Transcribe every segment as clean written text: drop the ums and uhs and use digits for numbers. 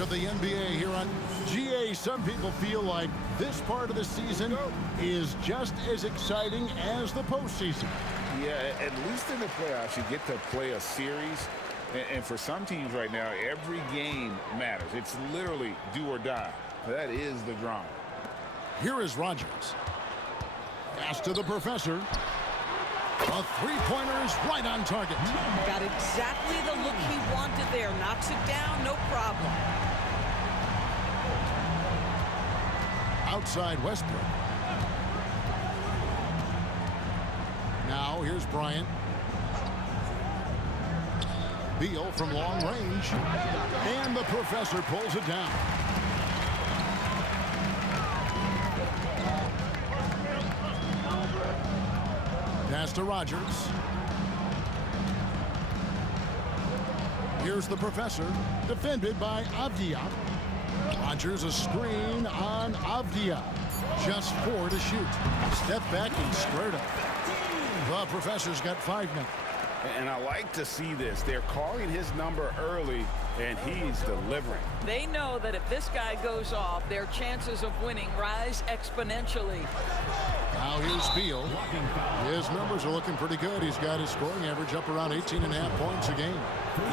Of the NBA here on GA. Some people feel like this part of the season is just as exciting as the postseason. Yeah, at least in the playoffs, you get to play a series. And for some teams right now, every game matters. It's literally do or die. That is the drama. Here is Rogers. Pass to the professor. A three-pointer is right on target. Got exactly the look he wanted there. Knocks it down, no problem. Outside Westbrook. Now here's Bryant. Beal from long range. And the professor pulls it down. Pass to Rogers. Here's the professor, defended by Avdia. Rogers a screen on Avdia. Just 4 to shoot. Step back and squared up. The professor's got 5 now. And I like to see this. They're calling his number early, and he's delivering. They know that if this guy goes off, their chances of winning rise exponentially. Now here's Beal. His numbers are looking pretty good. He's got his scoring average up around 18.5 points a game.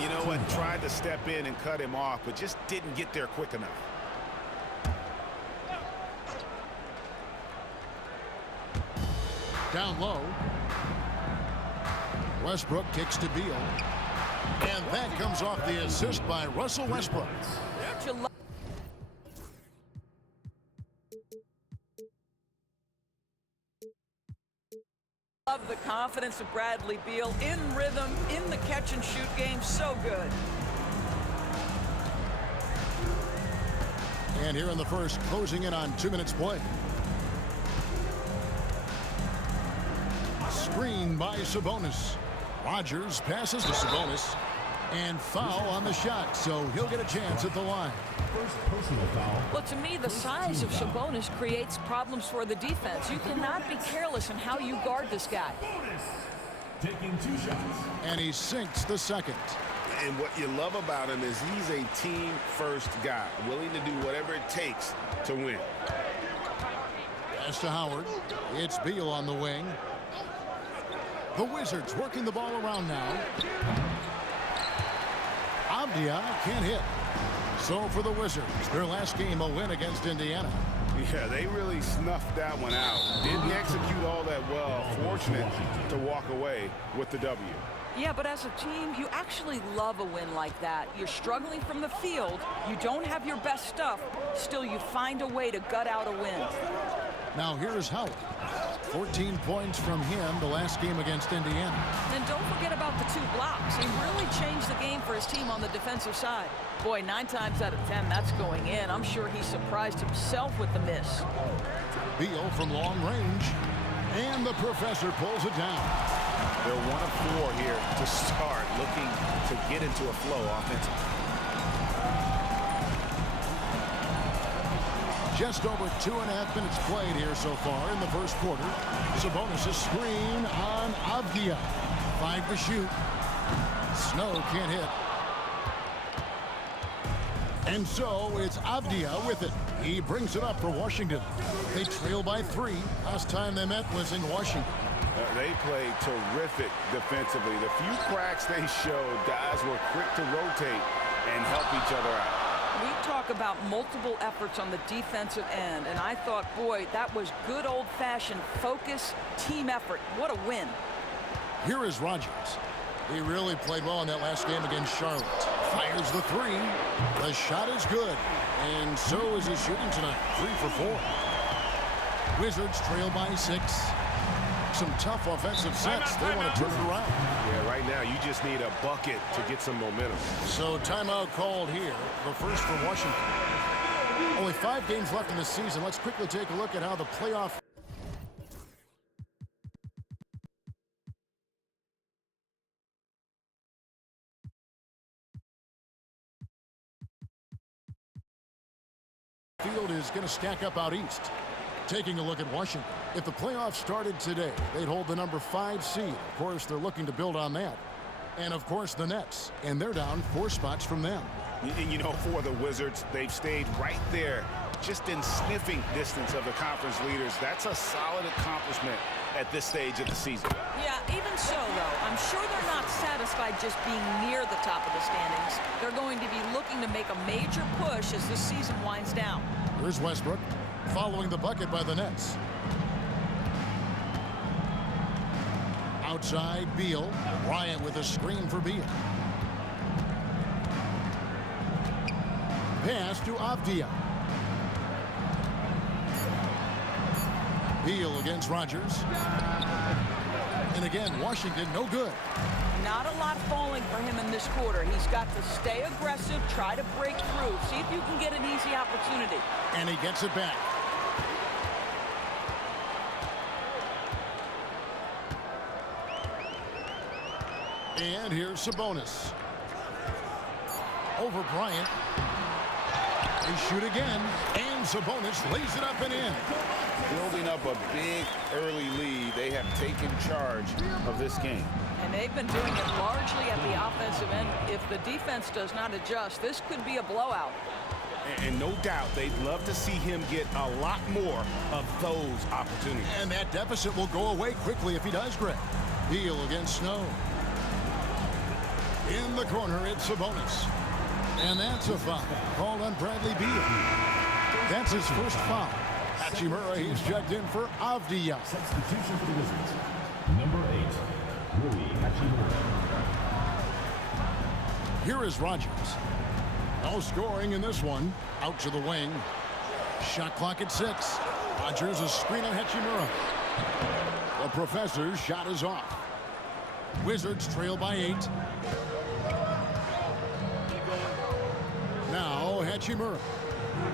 You know what? Tried to step in and cut him off, but just didn't get there quick enough. Down low. Westbrook kicks to Beal. And that comes off the assist by Russell Westbrook. Love the confidence of Bradley Beal. In rhythm, in the catch-and-shoot game. So good. And here in the first, closing in on 2 minutes play. Screen by Sabonis. Rogers passes to Sabonis. And foul on the shot, so he'll get a chance at the line. First personal foul. Well, to me, the size of Sabonis creates problems for the defense. You cannot be careless in how you guard this guy. Taking 2 shots. And he sinks the second. And what you love about him is he's a team-first guy, willing to do whatever it takes to win. Pass to Howard. It's Beal on the wing. The Wizards working the ball around now. Avdia can't hit. So for the Wizards, their last game a win against Indiana. Yeah, they really snuffed that one out. Didn't execute all that well. Fortunate to walk away with the W. Yeah, but as a team, you actually love a win like that. You're struggling from the field. You don't have your best stuff. Still, you find a way to gut out a win. Now here's Howard. 14 points from him the last game against Indiana. And don't forget about the 2 blocks. He really changed the game for his team on the defensive side. Boy, 9 times out of 10, that's going in. I'm sure he surprised himself with the miss. Beal from long range. And the professor pulls it down. They're 1 of 4 here to start, looking to get into a flow offensively. Just over 2.5 minutes played here so far in the first quarter. Sabonis' screen on Avdia. 5 to shoot. Snow can't hit. And so it's Avdia with it. He brings it up for Washington. They trail by 3. Last time they met was in Washington. They played terrific defensively. The few cracks they showed, guys were quick to rotate and help each other out. We talk about multiple efforts on the defensive end, and I thought, boy, that was good old-fashioned focus, team effort. What a win. Here is Rogers. He really played well in that last game against Charlotte. Fires the 3. The shot is good, and so is his shooting tonight. 3 for 4. Wizards trail by 6. Some tough offensive sets. They want to turn it around. Yeah, right now you just need a bucket to get some momentum. So timeout called here. The first for Washington. Only 5 games left in the season. Let's quickly take a look at how the playoff field is going to stack up out east. Taking a look at Washington. If the playoffs started today, they'd hold the number 5 seed. Of course, they're looking to build on that. And, of course, the Nets. And they're down 4 spots from them. And, you know, for the Wizards, they've stayed right there, just in sniffing distance of the conference leaders. That's a solid accomplishment at this stage of the season. Yeah, even so, though, I'm sure they're not satisfied just being near the top of the standings. They're going to be looking to make a major push as this season winds down. Here's Westbrook following the bucket by the Nets. Outside, Beal. Bryant with a screen for Beal. Pass to Avdia. Beal against Rogers. And again, Washington, no good. Not a lot falling for him in this quarter. He's got to stay aggressive, try to break through, see if you can get an easy opportunity. And he gets it back. And here's Sabonis. Over Bryant. They shoot again. And Sabonis lays it up and in. Building up a big early lead, they have taken charge of this game. And they've been doing it largely at the offensive end. If the defense does not adjust, this could be a blowout. And no doubt they'd love to see him get a lot more of those opportunities. And that deficit will go away quickly if he does, Greg. Beal against Snow. In the corner, it's Sabonis. And that's a foul called on Bradley Beal. That's his first foul. Hachimura, he's checked in for Avdia. Substitution for the Wizards. Number 8, Rui Hachimura. Here is Rogers. No scoring in this one. Out to the wing. Shot clock at 6. Rogers is screening Hachimura. The Professor's shot is off. Wizards trail by 8. Now Hachimura.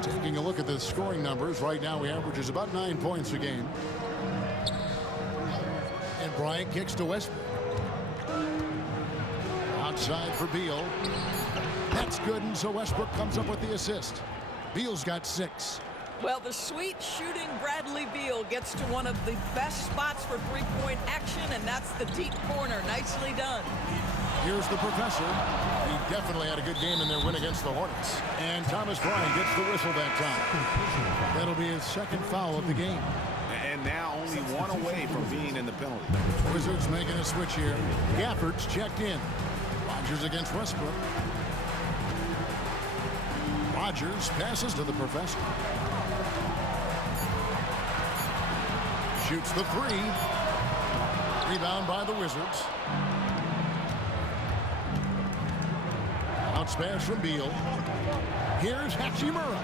Taking a look at the scoring numbers, right now he averages about 9 points a game. And Bryant kicks to Westbrook. Outside for Beal. That's good, and so Westbrook comes up with the assist. Beal's got 6. Well, the sweet shooting Bradley Beal gets to one of the best spots for three-point action, and that's the deep corner. Nicely done. Here's the Professor. He definitely had a good game in their win against the Hornets. And Thomas Bryant gets the whistle that time. That'll be his second foul of the game. And now only one away from being in the penalty. Wizards making a switch here. Gafford's checked in. Rogers against Westbrook. Rogers passes to the Professor. Shoots the 3. Rebound by the Wizards. Bounce pass from Beal. Here's Hachimura.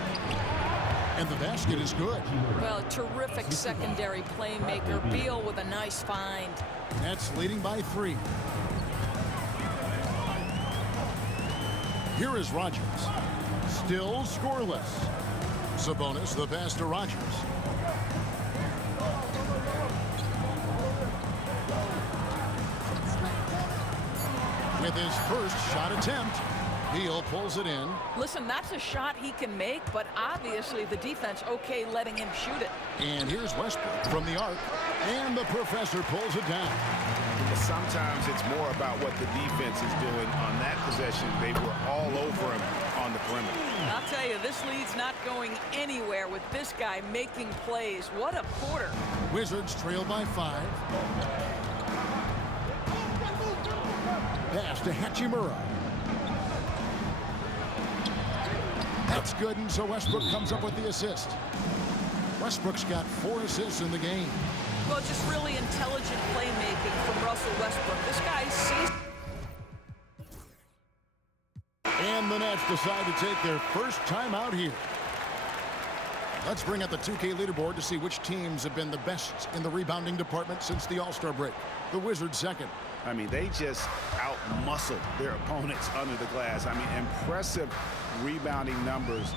And the basket is good. Well, a terrific secondary playmaker. Beal with a nice find. Nets leading by 3. Here is Rogers. Still scoreless. Sabonis, the pass to Rogers. With his first shot attempt, Beal pulls it in. Listen, that's a shot he can make, but obviously the defense okay letting him shoot it. And here's Westbrook from the arc. And the Professor pulls it down. But sometimes it's more about what the defense is doing. On that possession, they were all over him on the perimeter. I'll tell you, this lead's not going anywhere with this guy making plays. What a quarter. Wizards trail by 5. Pass to Hachimura. That's good, and so Westbrook comes up with the assist. Westbrook's got 4 assists in the game. Well, just really intelligent playmaking from Russell Westbrook. This guy sees. And the Nets decide to take their first time out here. Let's bring up the 2K leaderboard to see which teams have been the best in the rebounding department since the All-Star break. The Wizards second. I mean, they just out-muscled their opponents under the glass. I mean, impressive rebounding numbers,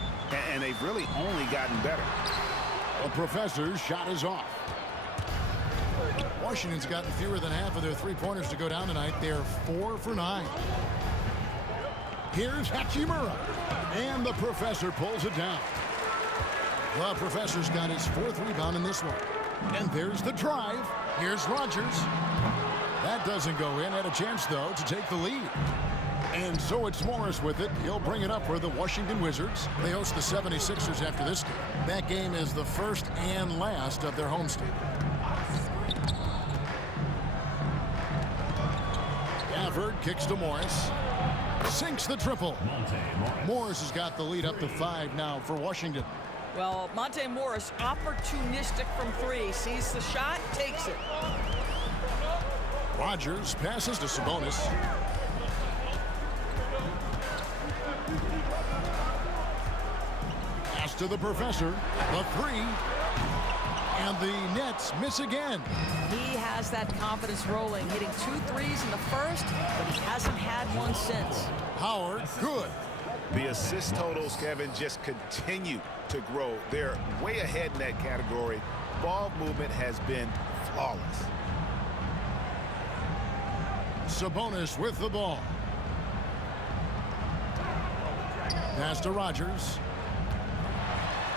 and they've really only gotten better. The Professor's shot is off. Washington's gotten fewer than half of their three-pointers to go down tonight. They're 4 for 9. Here's Hachimura. And the Professor pulls it down. The Professor's got his 4th rebound in this one. And there's the drive. Here's Rogers. That doesn't go in. Had a chance, though, to take the lead. And so it's Morris with it. He'll bring it up for the Washington Wizards. They host the 76ers after this game. That game is the first and last of their homestand. Gafford kicks to Morris. Sinks the triple. Morris has got the lead up to 5 now for Washington. Well, Monte Morris, opportunistic from 3. Sees the shot, takes it. Rogers passes to Sabonis. Pass to the professor. The 3. And the Nets miss again. He has that confidence rolling, hitting 2 threes in the first, but he hasn't had one since. Howard, good. The assist totals, Kevin, just continue to grow. They're way ahead in that category. Ball movement has been flawless. Sabonis with the ball. Pass to Rogers.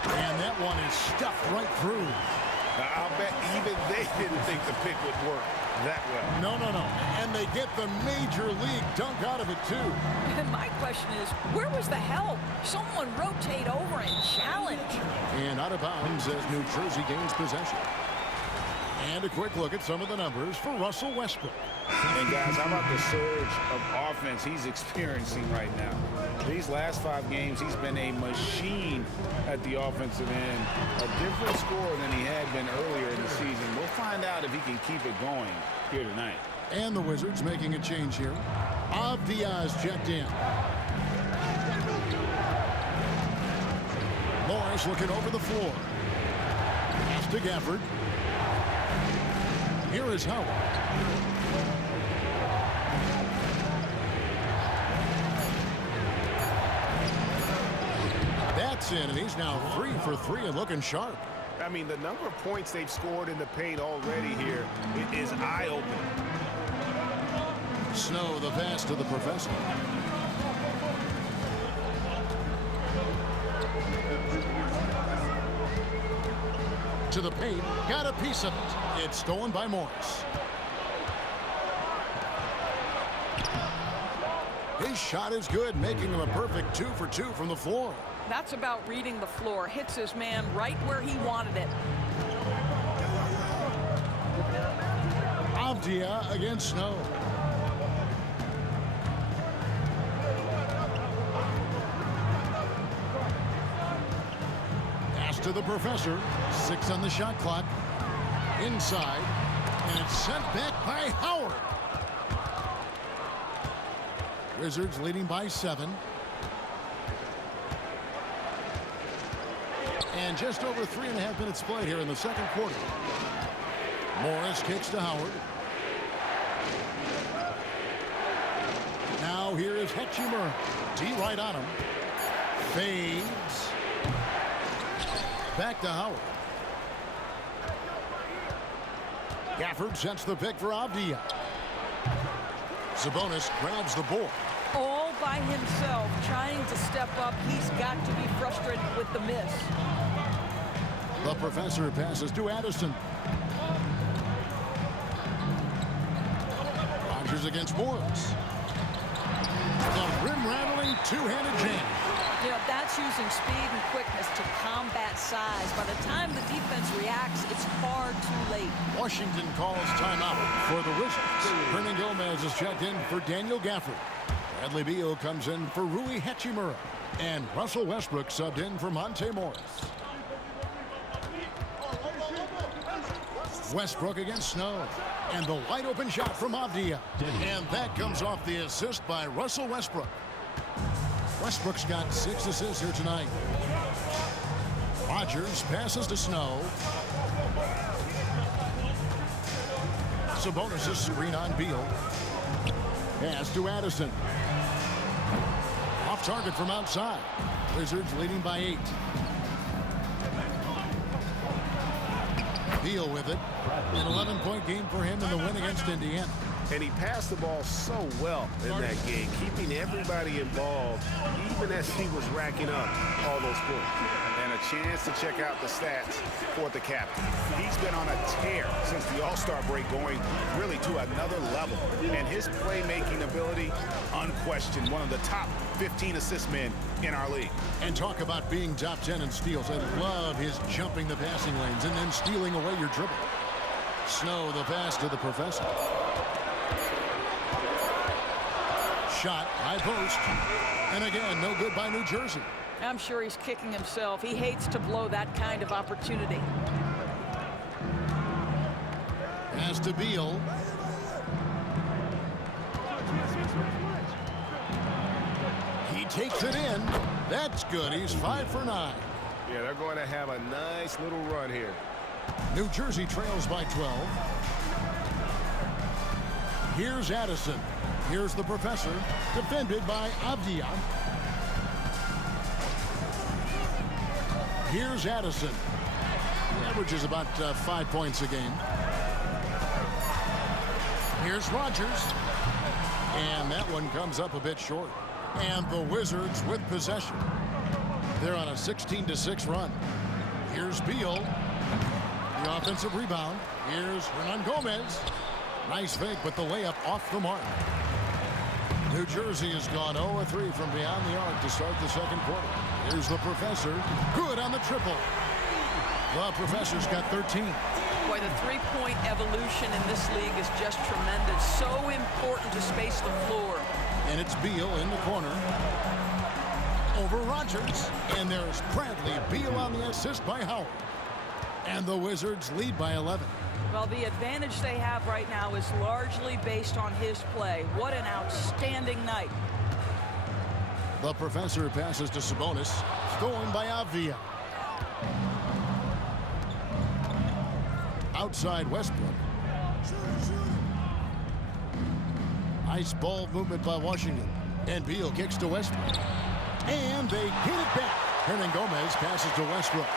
And that one is stuffed right through. I'll bet even they didn't think the pick would work that well. No. And they get the major league dunk out of it, too. And my question is, where was the help? Someone rotate over and challenge. And out of bounds as New Jersey gains possession. And a quick look at some of the numbers for Russell Westbrook. And guys, how about the surge of offense he's experiencing right now? These last 5 games, he's been a machine at the offensive end. A different score than he had been earlier in the season. We'll find out if he can keep it going here tonight. And the Wizards making a change here. Diaz checked in. Morris looking over the floor. Pass to Gafford. Here is Howard. That's in, and he's now 3 for 3 and looking sharp. I mean, the number of points they've scored in the paint already here is eye-opening. Snow, the pass to the professor. To the paint, got a piece of it. It's stolen by Morris. His shot is good, making him a perfect 2 for 2 from the floor. That's about reading the floor. Hits his man right where he wanted it. Avdia against Snow. Pass to the professor. 6 on the shot clock. Inside. And it's sent back by Howard. Wizards leading by 7. And just over 3.5 minutes played here in the second quarter. Morris kicks to Howard. Now here is Hetchimer. D right on him. Fades. Back to Howard. Gafford sets the pick for Avdia. Sabonis grabs the board. All by himself, trying to step up. He's got to be frustrated with the miss. The professor passes to Addison. Rogers against Morris. The rim-rattling two-handed jam. You know, that's using speed and quickness to combat size. By the time the defense reacts, it's far too late. Washington calls timeout for the Wizards. Hernan Gomez is checked in for Daniel Gafford. Bradley Beal comes in for Rui Hachimura. And Russell Westbrook subbed in for Monte Morris. Westbrook against Snow. And the wide open shot from Avdia. And that comes off the assist by Russell Westbrook. Westbrook's got 6 assists here tonight. Rogers passes to Snow. Sabonis' screen on Beal. Pass to Addison. Off target from outside. Wizards leading by 8. Beal with it. An 11-point game for him in the win against Indiana. And he passed the ball so well in that game, keeping everybody involved, even as he was racking up all those points. And a chance to check out the stats for the captain. He's been on a tear since the All-Star break, going really to another level. And his playmaking ability, unquestioned, one of the top 15 assist men in our league. And talk about being top 10 in steals. I love his jumping the passing lanes and then stealing away your dribble. Snow, the pass to the professor. Shot, high post. And again, no good by New Jersey. I'm sure he's kicking himself. He hates to blow that kind of opportunity. Pass to Beal. He takes it in. That's good. He's 5 for 9. Yeah, they're going to have a nice little run here. New Jersey trails by 12. Here's Addison. Here's the professor, defended by Avdia. Here's Addison. He averages about 5 points a game. Here's Rogers. And that one comes up a bit short. And the Wizards with possession. They're on a 16-6 run. Here's Beal. The offensive rebound. Here's Hernan Gomez. Nice fake, but the layup off the mark. New Jersey has gone 0-3 from beyond the arc to start the second quarter. Here's the professor. Good on the triple. The professor's got 13. Boy, the three-point evolution in this league is just tremendous. So important to space the floor. And it's Beal in the corner. Over Rogers. And there's Bradley. Beal on the assist by Howard. And the Wizards lead by 11. Well, the advantage they have right now is largely based on his play. What an outstanding night. The professor passes to Sabonis. Stolen by Avdia. Outside Westbrook. Nice ball movement by Washington. And Beal kicks to Westbrook. And they get it back. Hernan Gomez passes to Westbrook.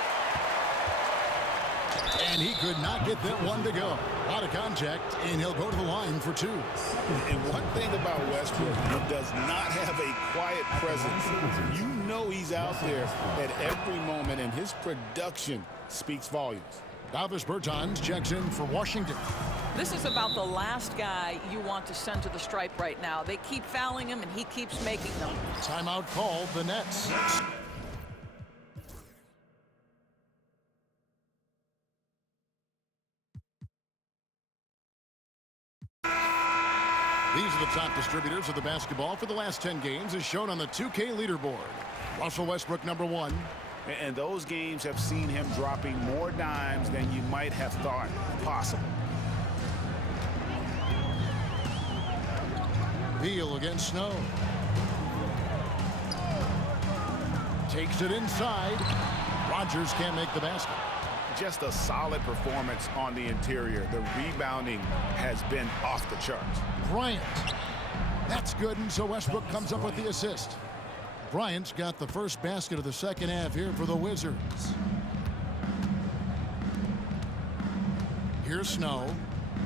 And he could not get that one to go. Out of contact, and he'll go to the line for 2. And one thing about Westbrook, he does not have a quiet presence. You know he's out there at every moment, and his production speaks volumes. Davis Bertans checks in for Washington. This is about the last guy you want to send to the stripe right now. They keep fouling him, and he keeps making them. Timeout called, the Nets. These are the top distributors of the basketball for the last 10 games, as shown on the 2K leaderboard. Russell Westbrook, number 1. And those games have seen him dropping more dimes than you might have thought possible. Beal against Snow. Takes it inside. Rogers can't make the basket. Just a solid performance on the interior. The rebounding has been off the charts. Bryant. That's good, and so Westbrook comes up with the assist. Bryant's got the first basket of the second half here for the Wizards. Here's Snow.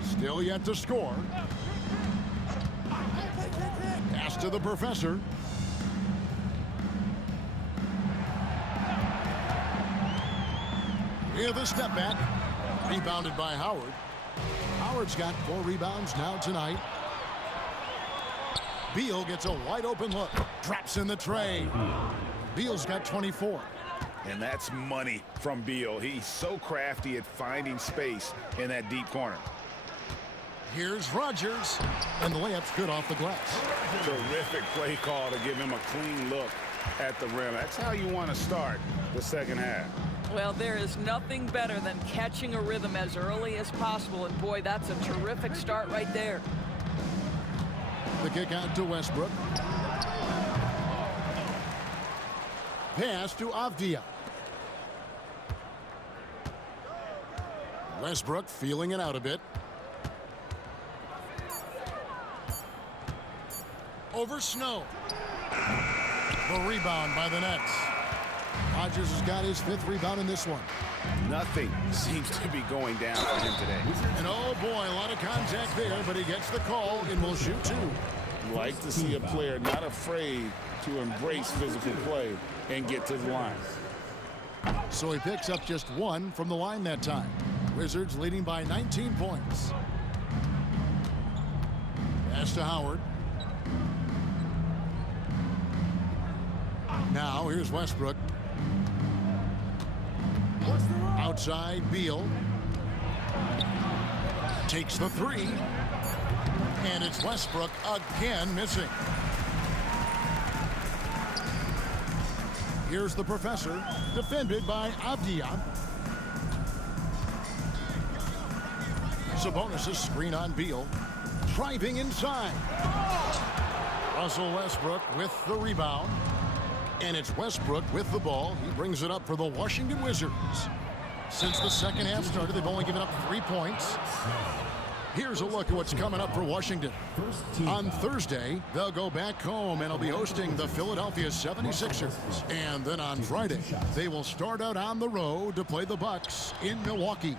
Still yet to score. Pass to the professor. Here the step back. Rebounded by Howard. Howard's got 4 rebounds now tonight. Beal gets a wide open look. Traps in the tray. Beal's got 24. And that's money from Beal. He's so crafty at finding space in that deep corner. Here's Rogers. And the layup's good off the glass. Terrific play call to give him a clean look at the rim. That's how you want to start the second half. Well, there is nothing better than catching a rhythm as early as possible. And boy, that's a terrific start right there. The kick out to Westbrook. Pass to Avdia. Westbrook feeling it out a bit. Over Snow. The rebound by the Nets. Rogers has got his 5th rebound in this one. Nothing seems to be going down for him today. And oh boy, a lot of contact there, but he gets the call and will shoot 2. Like to see a player not afraid to embrace physical play and get to the line. So he picks up just 1 from the line that time. Wizards leading by 19 points. Pass to Howard. Now here's Westbrook. Outside, Beal. Takes the 3. And it's Westbrook again missing. Here's the professor, defended by Avdia. Sabonis' screen on Beal. Driving inside. Russell Westbrook with the rebound. And it's Westbrook with the ball. He brings it up for the Washington Wizards. Since the second half started, they've only given up 3 points. Here's a look at what's coming up for Washington. On Thursday, they'll go back home and will be hosting the Philadelphia 76ers. And then on Friday, they will start out on the road to play the Bucks in Milwaukee.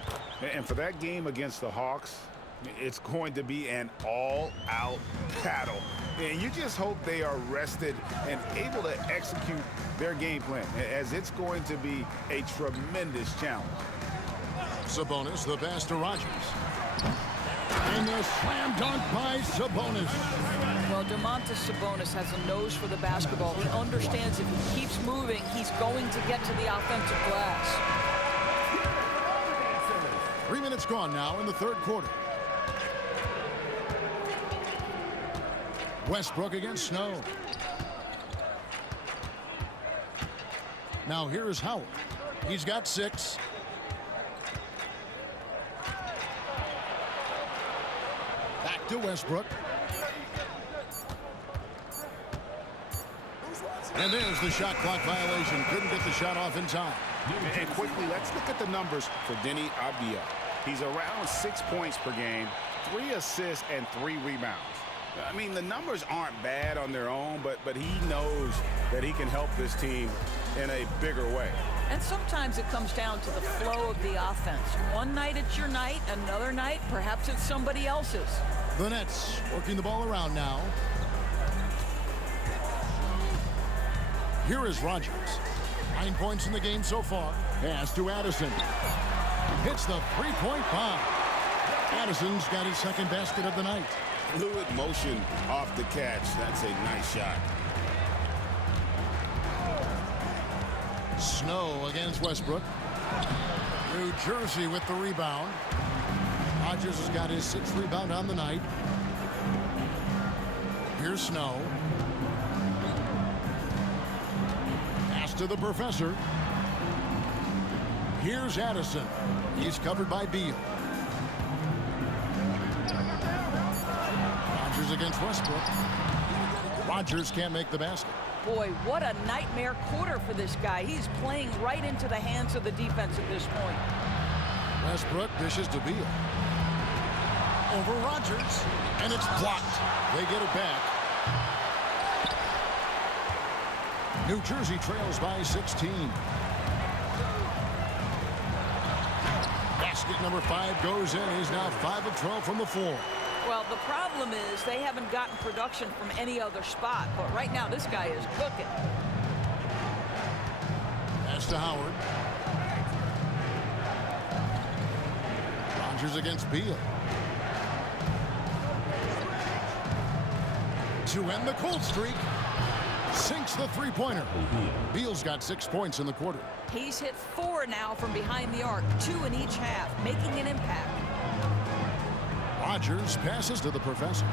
And for that game against the Hawks, it's going to be an all-out battle. And you just hope they are rested and able to execute their game plan, as it's going to be a tremendous challenge. Sabonis, the pass to Rogers. And the slam dunk by Sabonis. Well, Domantas Sabonis has a nose for the basketball. He understands if he keeps moving, he's going to get to the offensive glass. 3 minutes gone now in the 3rd quarter. Westbrook against Snow. Now here is Howard. He's got 6. Back to Westbrook. And there's the shot clock violation. Couldn't get the shot off in time. And quickly, let's look at the numbers for Denny Avdia. He's around 6 points per game, 3 assists, and 3 rebounds. I mean, the numbers aren't bad on their own, but he knows that he can help this team in a bigger way. And sometimes it comes down to the flow of the offense. One night it's your night, another night perhaps it's somebody else's. The Nets working the ball around now. Here is Rogers. 9 points in the game so far. Pass to Addison. Hits the 3-point bomb. Addison's got his 2nd basket of the night. Fluid motion off the catch. That's a nice shot. Snow against Westbrook. New Jersey with the rebound. Rogers has got his 6th rebound on the night. Here's Snow. Pass to the professor. Here's Addison. He's covered by Beal. Rogers against Westbrook. Rogers can't make the basket. Boy, what a nightmare quarter for this guy. He's playing right into the hands of the defense at this point. Westbrook dishes to Beal. Over Rogers. And it's blocked. They get it back. New Jersey trails by 16. Basket number 5 goes in. He's now 5 of 12 from the floor. Well, the problem is they haven't gotten production from any other spot, but right now this guy is cooking. Pass to Howard. Rogers against Beal. To end the cold streak. Sinks the 3-pointer. Beal's got 6 points in the quarter. He's hit 4 now from behind the arc, 2 in each half, making an impact. Rogers passes to the professor.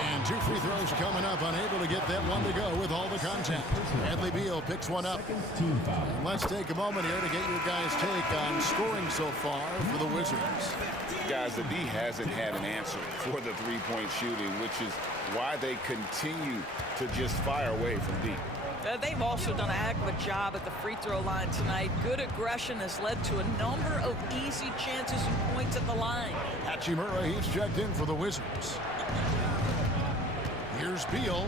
And 2 free throws coming up, unable to get that one to go with all the contact. Bradley Beal picks one up. And let's take a moment here to get your guys' take on scoring so far for the Wizards. Guys, the D hasn't had an answer for the 3-point shooting, which is why they continue to just fire away from deep. They've also done a heck of a job at the free throw line tonight. Good aggression has led to a number of easy chances and points at the line. Hachimura, he's checked in for the Wizards. Here's Beal.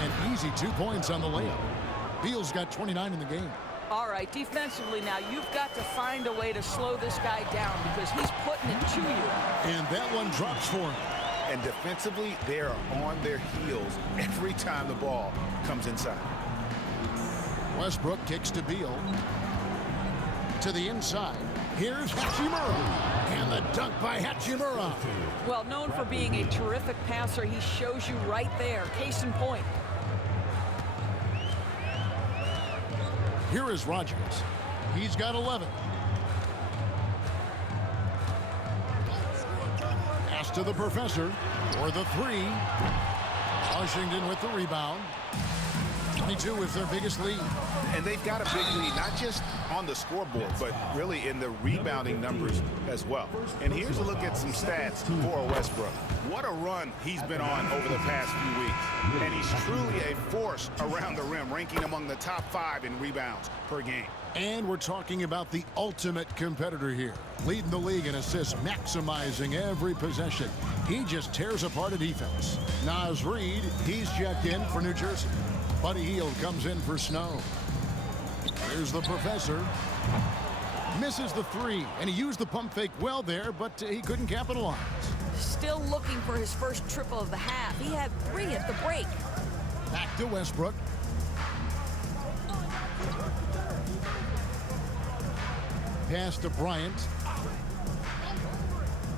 An easy 2 points on the layup. Beal's got 29 in the game. All right, defensively now, you've got to find a way to slow this guy down because he's putting it to you. And that one drops for him. And defensively, they are on their heels every time the ball comes inside. Westbrook kicks to Beal. To the inside. Here's Hachimura. And the dunk by Hachimura. Well, known for being a terrific passer, he shows you right there. Case in point. Here is Rogers. He's got 11. Pass to the professor for the three. Washington with the rebound. 22 is their biggest lead. And they've got a big lead, not just on the scoreboard, but really in the rebounding numbers as well. And here's a look at some stats for Westbrook. What a run he's been on over the past few weeks. And he's truly a force around the rim, ranking among the top 5 in rebounds per game. And we're talking about the ultimate competitor here. Leading the league in assists, maximizing every possession. He just tears apart a defense. Naz Reid, he's checked in for New Jersey. Buddy Hield comes in for Snow. Here's the professor. Misses the three, and he used the pump fake well there, but he couldn't capitalize. Still looking for his first triple of the half. He had 3 at the break. Back to Westbrook. Pass to Bryant.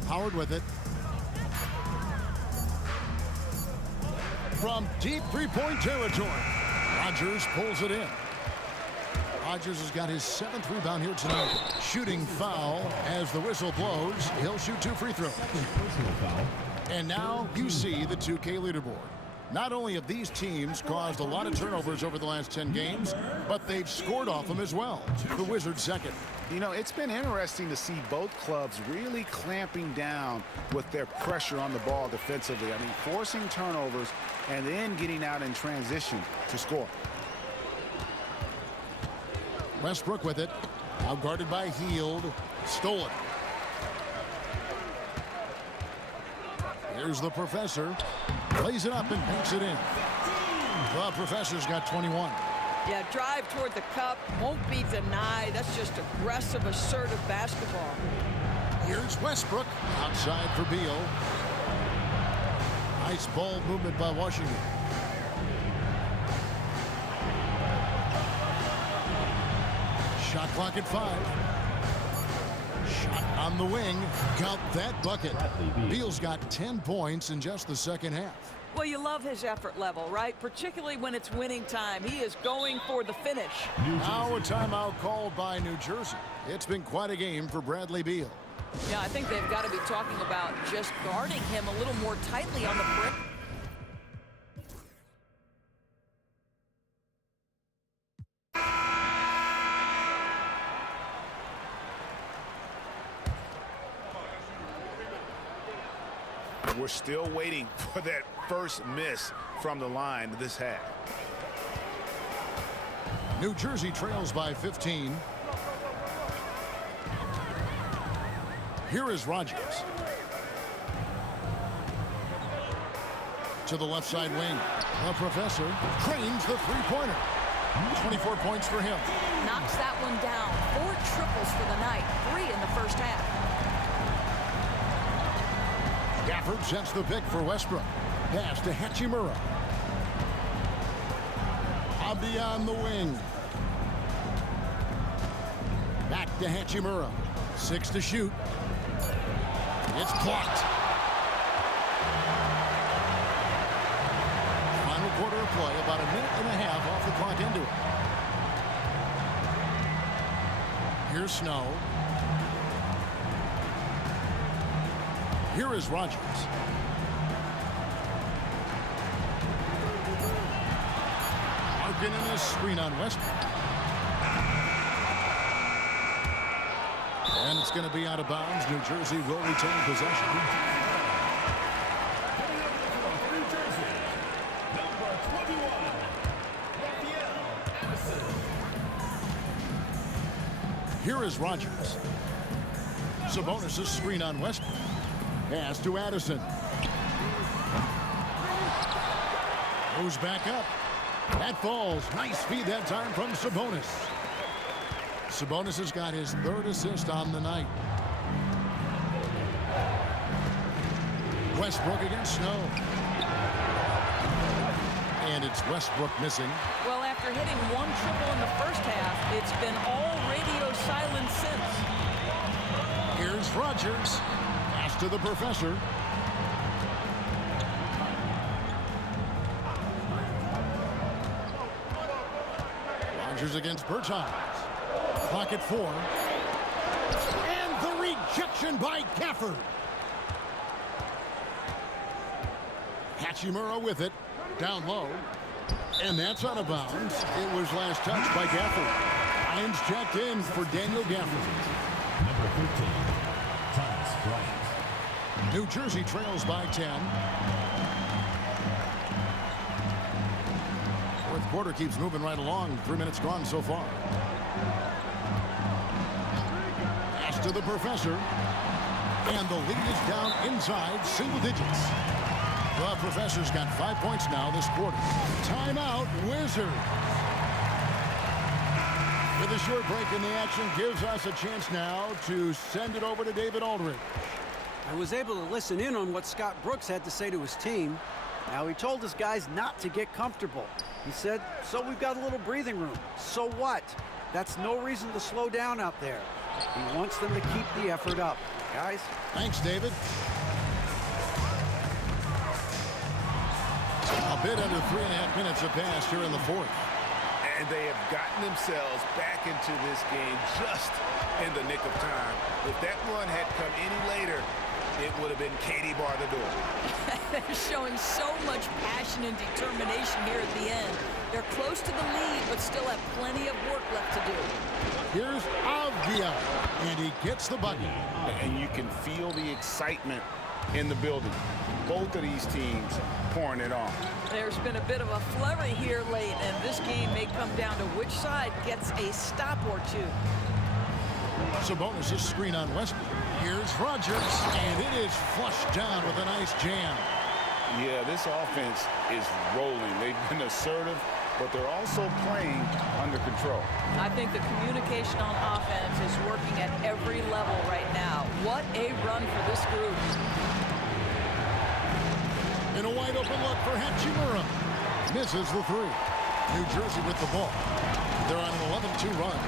Howard with it. From deep three-point territory, Rogers pulls it in. Rogers has got his 7th rebound here tonight. Shooting foul as the whistle blows. He'll shoot 2 free throws. And now you see the 2K leaderboard. Not only have these teams caused a lot of turnovers over the last 10 games, but they've scored off them as well. The Wizards second. You know, it's been interesting to see both clubs really clamping down with their pressure on the ball defensively. I mean, forcing turnovers and then getting out in transition to score. Westbrook with it. Now guarded by Hield. Stolen. Here's the professor. Lays it up and banks it in. The professor's got 21. Yeah, drive toward the cup. Won't be denied. That's just aggressive, assertive basketball. Here's Westbrook. Outside for Beal. Nice ball movement by Washington. Shot clock at 5. Shot on the wing. Count that bucket. Beal's got 10 points in just the second half. Well, you love his effort level, right? Particularly when it's winning time. He is going for the finish. Now a timeout called by New Jersey. It's been quite a game for Bradley Beal. Yeah, I think they've got to be talking about just guarding him a little more tightly on the brick. We're still waiting for that first miss from the line this half. New Jersey trails by 15. Here is Rogers. To the left side wing. The professor trains the three-pointer. 24 points for him. Knocks that one down. 4 triples for the night. 3 in the first half. Gafford sets the pick for Westbrook. Pass to Hachimura. Abdi on the wing. Back to Hachimura. 6 to shoot. It's blocked. Final quarter of play, about a minute and a half off the clock into it. Here's Snow. Here is Rogers. Larkin in his screen on Westbrook. And it's going to be out of bounds. New Jersey will retain possession. New Jersey, number 21, Here is Rogers. Sabonis' screen on Westbrook. Pass to Addison. Goes back up. That falls. Nice feed that time from Sabonis. Sabonis has got his 3rd assist on the night. Westbrook against Snow. And it's Westbrook missing. Well, after hitting 1 triple in the first half, it's been all radio silence since. Here's Rogers. Pass to the professor. Rogers against Bertans. Clock at 4. And the rejection by Gafford. Hachimura with it. Down low. And that's out of bounds. It was last touched by Gafford. Irons checked in for Daniel Gafford. Number 15, Thomas Bryant. New Jersey trails by 10. Fourth quarter keeps moving right along. 3 minutes gone so far. Pass to the professor. And the lead is down inside single digits. The professor's got 5 points now this quarter. Timeout, Wizards. With a short break in the action, gives us a chance now to send it over to David Aldridge. I was able to listen in on what Scott Brooks had to say to his team. Now, he told his guys not to get comfortable. He said, so we've got a little breathing room. So what? That's no reason to slow down out there. He wants them to keep the effort up. Guys? Thanks, David. A bit under 3.5 minutes have passed here in the fourth. And they have gotten themselves back into this game just in the nick of time. If that run had come any later, it would have been Katie bar the door. They're showing so much passion and determination here at the end. They're close to the lead, but still have plenty of work left to do. Here's Avdia, and he gets the bucket. And you can feel the excitement in the building. Both of these teams pouring it on. There's been a bit of a flurry here late, and this game may come down to which side gets a stop or two. Sabonis' screen on Westbrook. Here's Rogers, and it is flushed down with a nice jam. Yeah, this offense is rolling. They've been assertive, but they're also playing under control. I think the communication on offense is working at every level right now. What a run for this group. In a wide open look for Hachimura. Misses the 3. New Jersey with the ball. They're on an 11-2 run.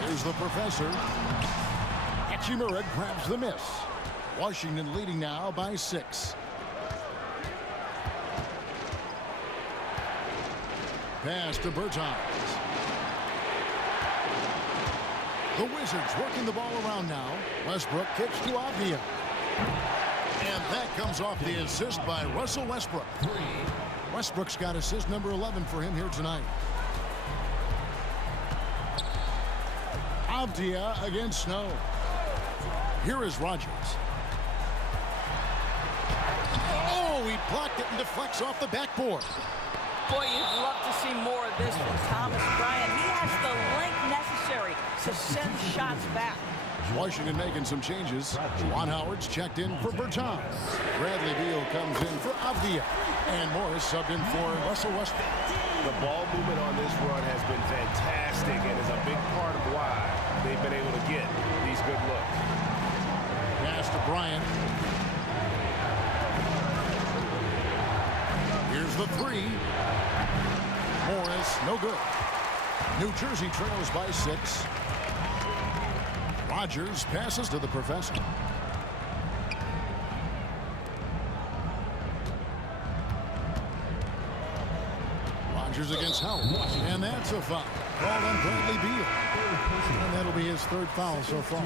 Here's the professor. Hachimura grabs the miss. Washington leading now by 6. Pass to Bertans. The Wizards working the ball around now. Westbrook kicks to Avdia. And that comes off the assist by Russell Westbrook. Westbrook's got assist number 11 for him here tonight. Avdia against Snow. Here is Rogers. Oh, he blocked it and deflects off the backboard. Boy, you'd love to see more of this from Thomas Bryant. He has the length necessary to send shots back. Washington making some changes. Juwan Howard's checked in for Bertans. Bradley Beal comes in for Avdia. And Morris subbed in for Russell Westbrook. The ball movement on this run has been fantastic and is a big part of why they've been able to get these good looks. Pass to Bryant. Here's the 3. Morris, no good. New Jersey trails by 6. Rogers passes to the professor. Rogers against Howard. And that's a foul. Called on Bradley Beal. And that'll be his 3rd foul so far.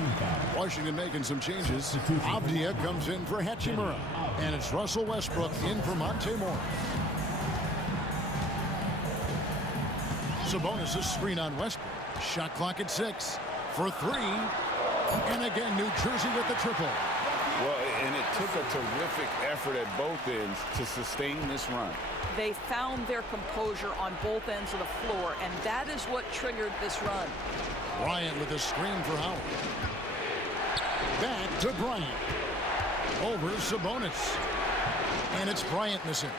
Washington making some changes. Avdia comes in for Hachimura. And it's Russell Westbrook in for Monte Morris. Sabonis' screen on Westbrook. Shot clock at 6 for 3. And again, New Jersey with the triple. Well, and it took a terrific effort at both ends to sustain this run. They found their composure on both ends of the floor, and that is what triggered this run. Bryant with a screen for Howard. Back to Bryant. Over Sabonis. And it's Bryant missing.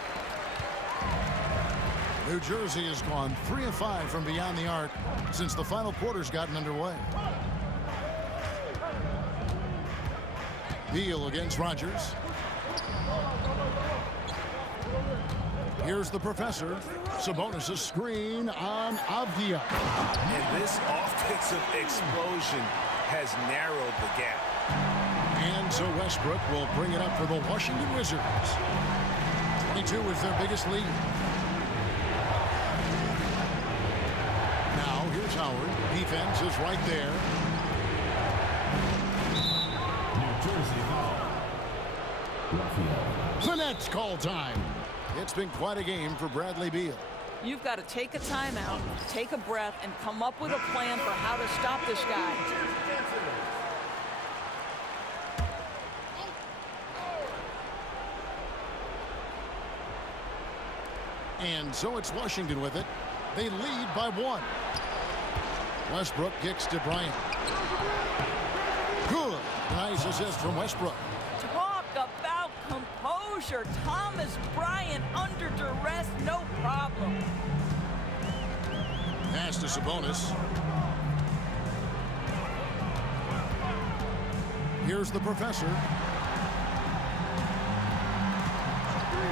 New Jersey has gone 3 of 5 from beyond the arc since the final quarter's gotten underway. Beal against Rogers. Here's the professor. Sabonis' screen on Avdia. And this offensive explosion has narrowed the gap. And so Westbrook will bring it up for the Washington Wizards. 22 is their biggest lead. Now here's Howard. Defense is right there. New Jersey foul. Raphael. The Nets call time. It's been quite a game for Bradley Beal. You've got to take a timeout, take a breath, and come up with a plan for how to stop this guy. And so it's Washington with it. They lead by 1. Westbrook kicks to Bryant. Good. Nice assist from Westbrook. Talk about composure. Thomas Bryant under duress, no problem. Pass to Sabonis. Here's the professor.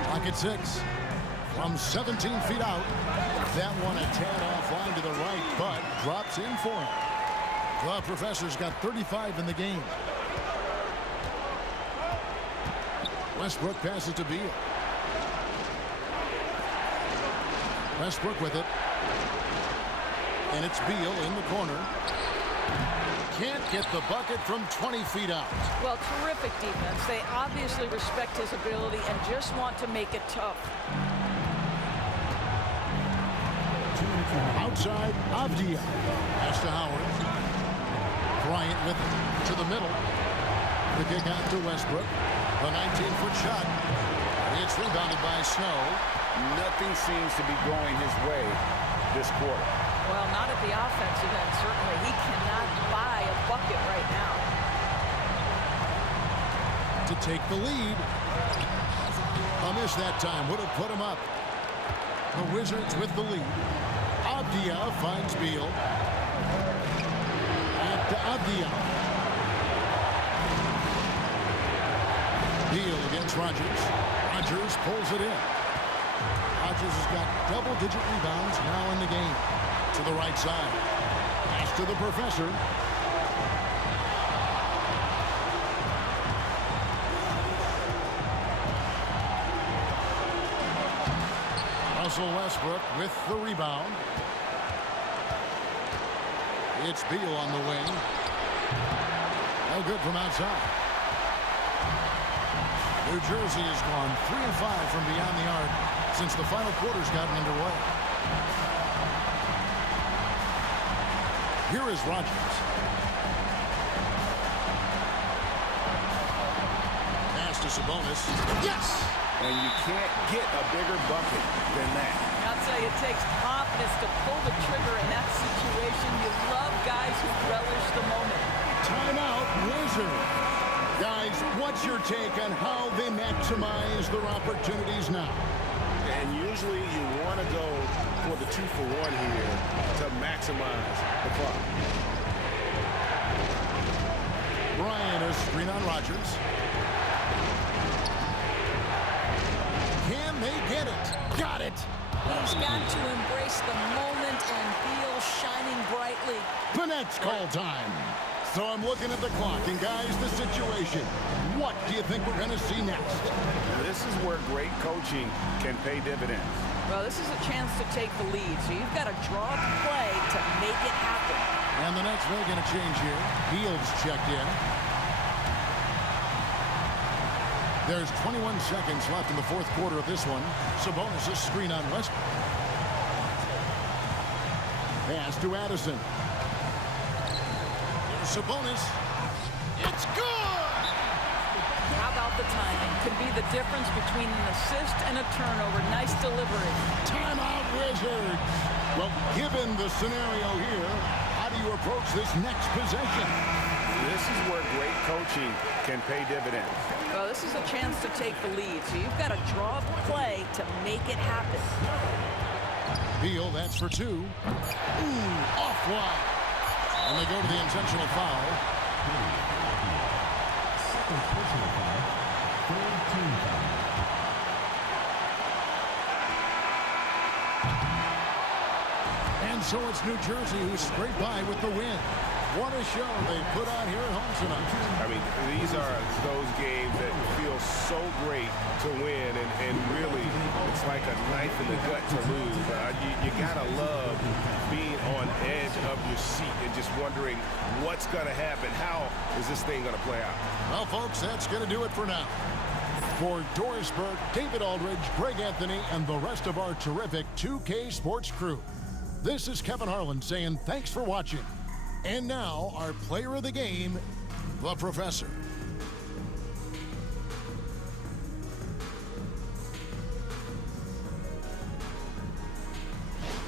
Clock at 6. From 17 feet out. That one a tad offline to the right, but drops in for him. The professor's got 35 in the game. Westbrook passes to Beal. Westbrook with it. And it's Beal in the corner. Can't get the bucket from 20 feet out. Well, terrific defense. They obviously respect his ability and just want to make it tough. Outside, Avdia. Pass to Howard. Bryant with it to the middle. The kick out to Westbrook. The 19-foot shot. It's rebounded by Snow. Nothing seems to be going his way this quarter. Well, not at the offensive end, certainly. He cannot buy a bucket right now. To take the lead. A miss that time would have put him up. The Wizards with the lead. Avdia finds Beal. And to Avdia. Beal against Rogers. Rogers pulls it in. Rogers has got double-digit rebounds now in the game. To the right side. Pass to the professor. Russell Westbrook with the rebound. It's Beal on the wing. No good from outside. New Jersey has gone 3 of 5 from beyond the arc since the final quarter's gotten underway. Here is Rogers. Pass to Sabonis. Yes! And you can't get a bigger bucket than that. I'll tell you, it takes confidence to pull the trigger in that situation. You love guys who relish the moment. Timeout, Wizard. Guys, what's your take on how they maximize their opportunities now? And usually you want to go for the 2-for-1 here to maximize the clock. Bryant is screen on Rogers. Can they get it? Got it! He's got to embrace the moment and Beal shining brightly. The Nets call time. So I'm looking at the clock, and guys, the situation. What do you think we're going to see next? This is where great coaching can pay dividends. Well, this is a chance to take the lead, so you've got to draw up the play to make it happen. And the Nets making a change here. Beal's checked in. There's 21 seconds left in the fourth quarter of this one. Sabonis' screen on Westbrook. Pass to Addison. Here's Sabonis. It's good! How about the timing? Could be the difference between an assist and a turnover. Nice delivery. Timeout, Wizards. Well, given the scenario here, how do you approach this next possession? This is where great coaching can pay dividends. Well, this is a chance to take the lead, so you've got to draw up a play to make it happen. Beal, that's for two. Ooh, off wide. And they go to the intentional foul. Second personal foul. Third team foul. And so it's New Jersey who scraped by with the win. What a show they put on here at home tonight. I mean, these are those games that feel so great to win, and really, it's like a knife in the gut to lose. You gotta love being on edge of your seat and just wondering what's gonna happen. How is this thing gonna play out? Well, folks, that's going to do it for now. For Doris Burke, David Aldridge, Greg Anthony, and the rest of our terrific 2K Sports crew, this is Kevin Harlan saying thanks for watching. And now, our player of the game, the Professor.